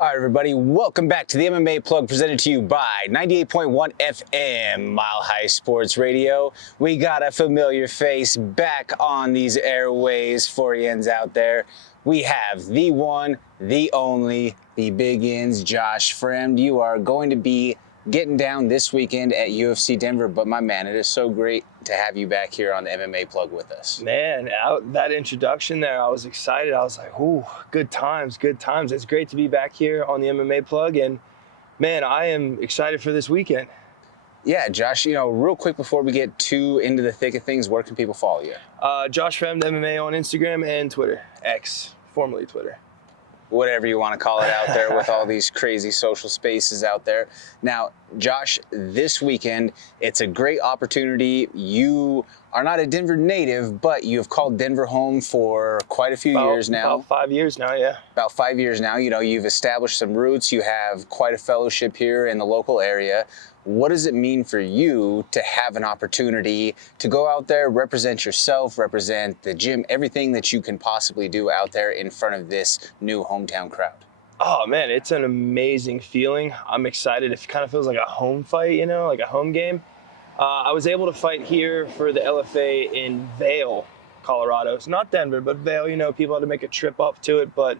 All right, everybody, welcome back to the MMA Plug presented to you by 98.1 FM Mile High Sports Radio. We got a familiar face back on these airways for yens out there. We have the one, the only, the big ends, Josh Fremd. You are going to be getting down this weekend at UFC Denver, but my man, it is so great to have you back here on the MMA Plug with us. Man, that introduction there, I was excited. I was like, ooh, good times, good times. It's great to be back here on the MMA Plug, and man, I am excited for this weekend. Yeah, Josh, real quick before we get too into the thick of things, where can people follow you? Josh Fremd MMA on Instagram and Twitter, X, formerly Twitter. Whatever you want to call it out there with all these crazy social spaces out there. Now, Josh, this weekend, it's a great opportunity. You are not a Denver native, but you have called Denver home for quite a few years now. About 5 years now, yeah. About 5 years now. You've established some roots. You have quite a fellowship here in the local area. What does it mean for you to have an opportunity to go out there, represent yourself, represent the gym, everything that you can possibly do out there in front of this new hometown crowd? Oh man, it's an amazing feeling. I'm excited. It kind of feels like a home fight, like a home game. I was able to fight here for the LFA in Vail, Colorado. It's not Denver, but Vail, people had to make a trip up to it, but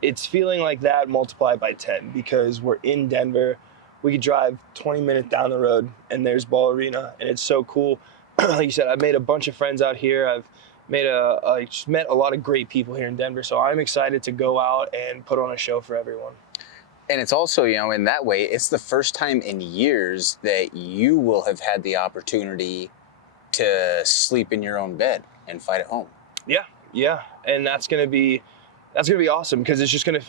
it's feeling like that multiplied by 10 because we're in Denver. We could drive 20 minutes down the road and there's Ball Arena, and it's so cool. Like you said, I've made a bunch of friends out here. I've just met a lot of great people here in Denver, so I'm excited to go out and put on a show for everyone. And it's also, in that way, it's the first time in years that you will have had the opportunity to sleep in your own bed and fight at home. Yeah, and that's gonna be awesome because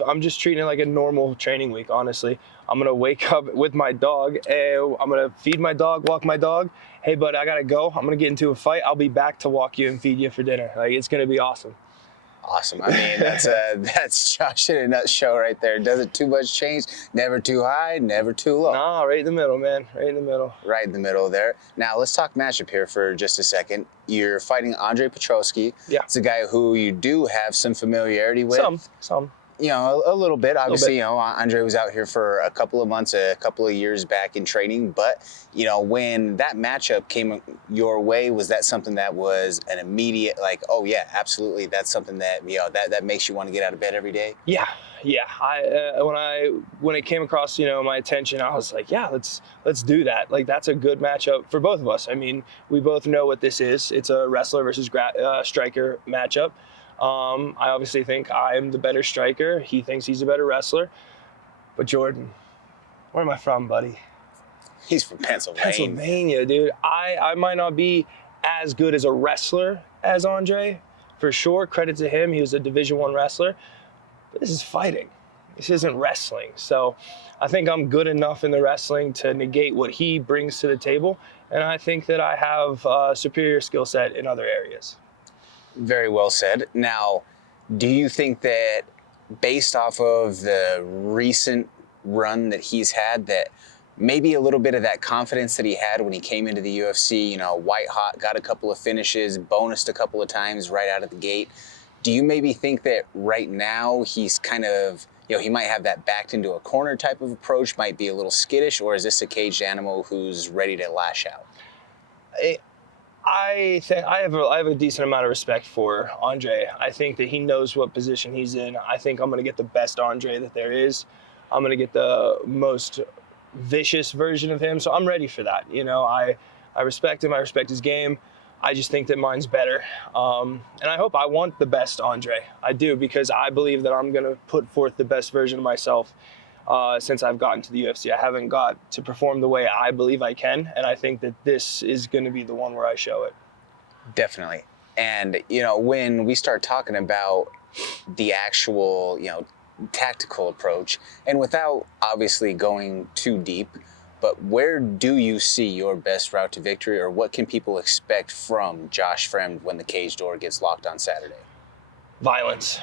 I'm just treating it like a normal training week, honestly. I'm gonna wake up with my dog, and I'm gonna feed my dog, walk my dog. Hey, bud, I gotta go. I'm gonna get into a fight. I'll be back to walk you and feed you for dinner. It's gonna be awesome. Awesome. I mean, that's Josh in a nutshell right there. Doesn't too much change. Never too high, never too low. Nah, right in the middle, man. Right in the middle. Right in the middle there. Now, let's talk matchup here for just a second. You're fighting Andre Petroski. Yeah. It's a guy who you do have some familiarity with. Some. A little bit. Obviously, Andre was out here for a couple of months, a couple of years back in training. But, when that matchup came your way, was that something that was an immediate, like, oh, yeah, absolutely, that's something that, that makes you want to get out of bed every day? Yeah. When it came across, my attention, I was like, yeah, let's do that. Like, that's a good matchup for both of us. I mean, we both know what this is. It's a wrestler versus striker matchup. I obviously think I'm the better striker. He thinks he's a better wrestler. But Jordan, where am I from, buddy? He's from Pennsylvania. Pennsylvania, dude. I might not be as good as a wrestler as Andre, for sure. Credit to him. He was a Division I wrestler. But this is fighting. This isn't wrestling. So I think I'm good enough in the wrestling to negate what he brings to the table. And I think that I have a superior skill set in other areas. Very well said. Now, do you think that based off of the recent run that he's had, that maybe a little bit of that confidence that he had when he came into the UFC, white hot, got a couple of finishes, bonused a couple of times right out of the gate, do you maybe think that right now he's kind of, he might have that backed into a corner type of approach, might be a little skittish, or is this a caged animal who's ready to lash out? I think I have a decent amount of respect for Andre. I think that he knows what position he's in. I think I'm going to get the best Andre that there is. I'm going to get the most vicious version of him. So I'm ready for that. I respect him. I respect his game. I just think that mine's better. And I want the best Andre. I do, because I believe that I'm going to put forth the best version of myself. Since I've gotten to the UFC, I haven't got to perform the way I believe I can, and I think that this is going to be the one where I show it. Definitely. And, when we start talking about the actual, tactical approach, and without obviously going too deep, but where do you see your best route to victory, or what can people expect from Josh Fremd when the cage door gets locked on Saturday? Violence.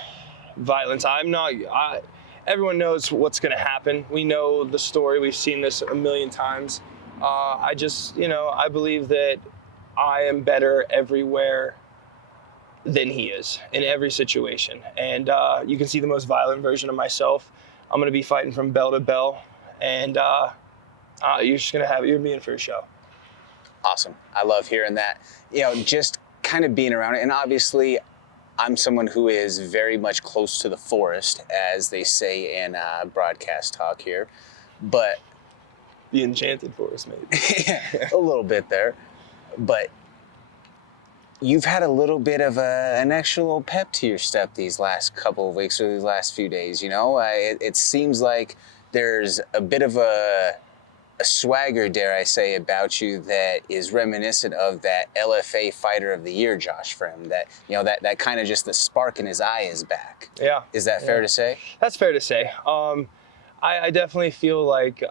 Everyone knows what's going to happen. We know the story. We've seen this a million times. I believe that I am better everywhere than he is in every situation. And you can see the most violent version of myself I'm gonna be fighting from bell to bell, and you're being for a show. Awesome. I love hearing that. Just kind of being around it, and obviously, I'm someone who is very much close to the forest, as they say in broadcast talk here, but the enchanted forest, maybe. Yeah, a little bit there, but you've had a little bit of an extra little pep to your step these last couple of weeks or these last few days. It seems like there's a bit of a swagger, dare I say, about you that is reminiscent of that LFA Fighter of the Year, Josh Fremd. That kind of just the spark in his eye is back. Yeah. Is that fair to say? That's fair to say. I definitely feel like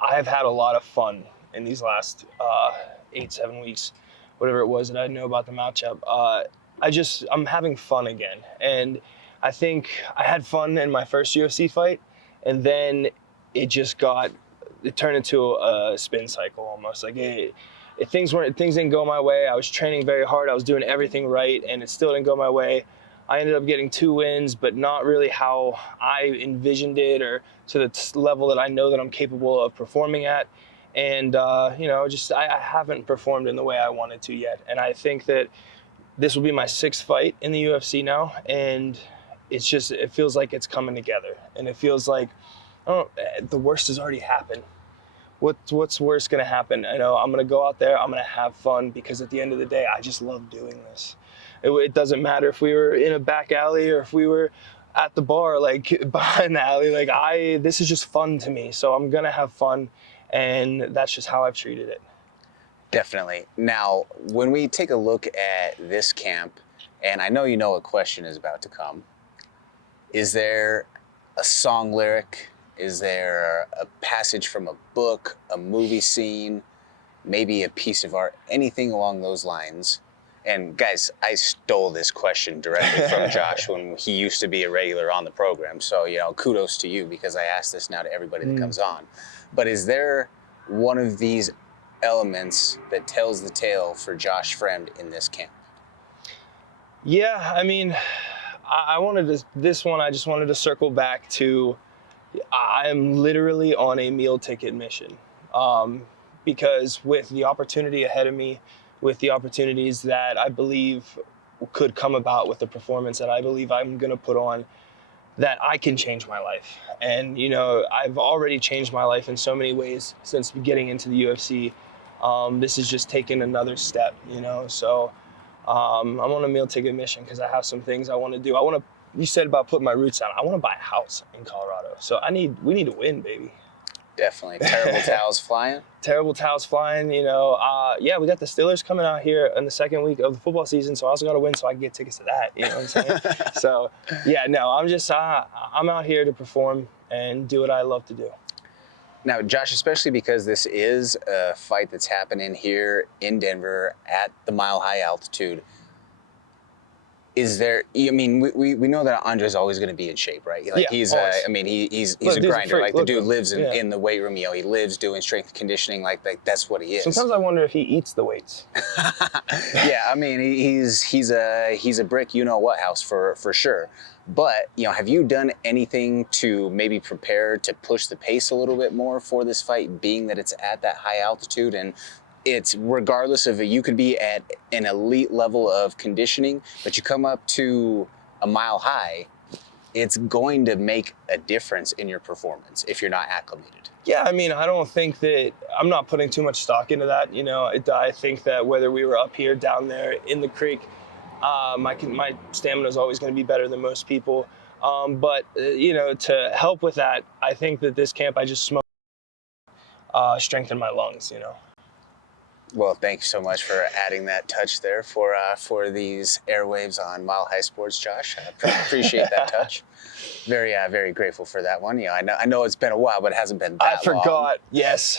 I've had a lot of fun in these last 8-7 weeks, whatever it was that I know about the matchup. I'm having fun again. And I think I had fun in my first UFC fight, and then it turned into a spin cycle almost. Like things didn't go my way. I was training very hard. I was doing everything right, and it still didn't go my way. I ended up getting 2 wins, but not really how I envisioned it or to the level that I know that I'm capable of performing at. And, I haven't performed in the way I wanted to yet. And I think that this will be my 6th fight in the UFC now. And it feels like it's coming together. And it feels like, the worst has already happened. What's worse going to happen? I'm going to go out there. I'm going to have fun, because at the end of the day, I just love doing this. It doesn't matter if we were in a back alley or if we were at the bar, like behind the alley. This is just fun to me. So I'm going to have fun. And that's just how I've treated it. Definitely. Now, when we take a look at this camp, and I know a question is about to come, is there a song lyric? Is there a passage from a book, a movie scene, maybe a piece of art, anything along those lines? And guys, I stole this question directly from Josh when he used to be a regular on the program. So, kudos to you, because I ask this now to everybody that comes on. But is there one of these elements that tells the tale for Josh Fremd in this camp? Yeah, I just wanted to circle back to, I'm literally on a meal ticket mission. Because with the opportunity ahead of me, with the opportunities that I believe could come about with the performance that I believe I'm going to put on, that I can change my life. And, I've already changed my life in so many ways since getting into the UFC. This is just taking another step, So I'm on a meal ticket mission because I have some things I want to do. You said about putting my roots down. I want to buy a house in Colorado. So we need to win, baby. Definitely. Terrible towels flying. Terrible towels flying, we got the Steelers coming out here in the second week of the football season, so I also got to win so I can get tickets to that, you know what I'm saying? So, I'm just, I'm out here to perform and do what I love to do. Now, Josh, especially because this is a fight that's happening here in Denver at the Mile High altitude, is there? We know that Andre's always going to be in shape, right? He's a grinder. The dude lives in the weight room. He lives doing strength conditioning. Like that's what he is. Sometimes I wonder if he eats the weights. Yeah, he's a brick house for sure. But have you done anything to maybe prepare to push the pace a little bit more for this fight, being that it's at that high altitude? And it's regardless of it, you could be at an elite level of conditioning, but you come up to a mile high, it's going to make a difference in your performance if you're not acclimated. Yeah, I don't think that, I'm not putting too much stock into that. I think that whether we were up here, down there, in the creek, my stamina is always going to be better than most people. But to help with that, I think that this camp, I just smoked, strengthen my lungs, Well, thank you so much for adding that touch there for these airwaves on Mile High Sports, Josh. I appreciate that touch. Very, very grateful for that one. I know it's been a while, but it hasn't been that long. I forgot. Yes,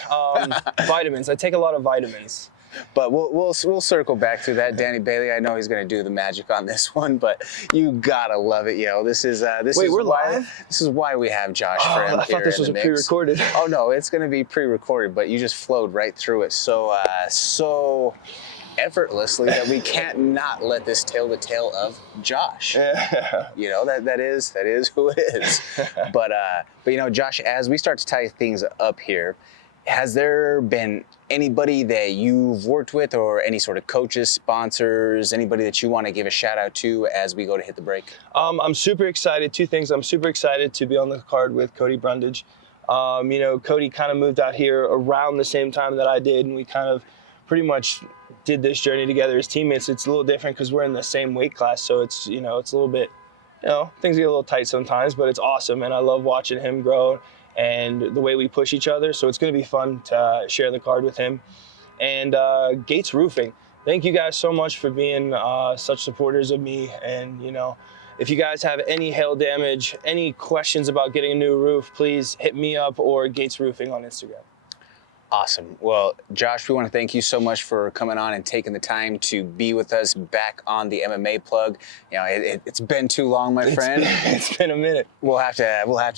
vitamins. I take a lot of vitamins. But we'll circle back to that. Danny Bailey, I know he's going to do the magic on this one, but you gotta love it, This is we're live? This is why we have Josh Fremd here. I thought this was pre-recorded. Oh no, it's going to be pre-recorded, but you just flowed right through it so effortlessly that we can't not let this tell the tale of Josh. You know, that is who it is. But you know, Josh, as we start to tie things up here, has there been anybody that you've worked with, or any sort of coaches, sponsors, anybody that you want to give a shout out to as we go to hit the break? I'm super excited. Two things. I'm super excited to be on the card with Cody Brundage. You know, Cody kind of moved out here around the same time that I did, and we kind of pretty much did this journey together as teammates. It's a little different because we're in the same weight class, so it's, you know, it's a little bit, you know, things get a little tight sometimes, but it's awesome, and I love watching him grow and the way we push each other. So it's going to be fun to share the card with him. And Gates Roofing, thank you guys so much for being such supporters of me. And, you know, if you guys have any hail damage, any questions about getting a new roof, please hit me up or Gates Roofing on Instagram. Awesome. Well, Josh, we want to thank you so much for coming on and taking the time to be with us back on the MMA Plug. You know, it's been too long, my friend. It's been a minute. We'll have to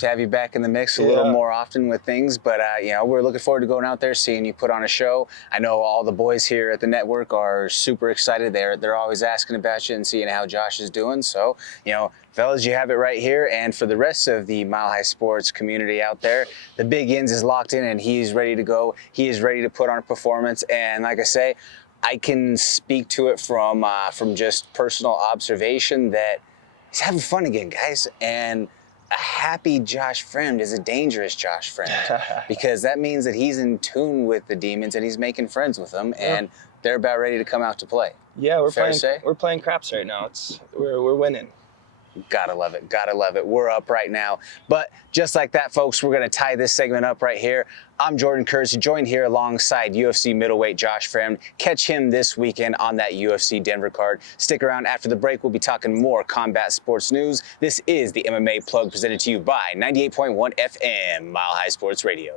have you back in the mix a little more often with things. But you know, we're looking forward to going out there, seeing you put on a show. I know all the boys here at the network are super excited. They're always asking about you and seeing how Josh is doing. So, you know, fellas, you have it right here. And for the rest of the Mile High Sports community out there, the Big Ins is locked in and he's ready to go. He is ready to put on a performance. And like I say, I can speak to it from just personal observation that he's having fun again, guys. And a happy Josh Fremd is a dangerous Josh Fremd, because that means that he's in tune with the demons and he's making friends with them, and they're about ready to come out to play. Yeah, we're playing craps right now. We're winning. Gotta love it. Gotta love it. We're up right now. But just like that, folks, we're going to tie this segment up right here. I'm Jordan Kurtz, joined here alongside UFC middleweight Josh Fremd. Catch him this weekend on that UFC Denver card. Stick around after the break. We'll be talking more combat sports news. This is the MMA Plug, presented to you by 98.1 FM, Mile High Sports Radio.